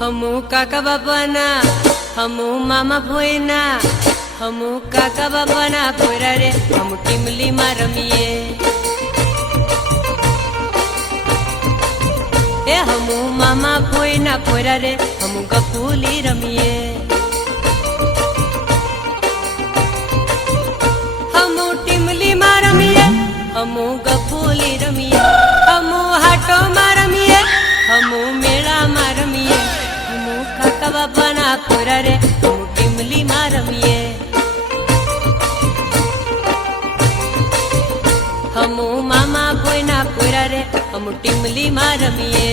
हमू काका बापाना हमू मामा भोयना हमू काका बापाना पोरा रे हम टीमली में रमीए ए हमू मामा भोयना पोरा रे हम गपूली रमीए हमू टीमली में रमीए हमू गपूली रमीए हमू हाटो में रमीए हमू मेला में रमीए हमू काका बापाना पोरा रे हम टीमली में रमीए हमू मामा भोयना पोरा रे हम टीमली में रमीए।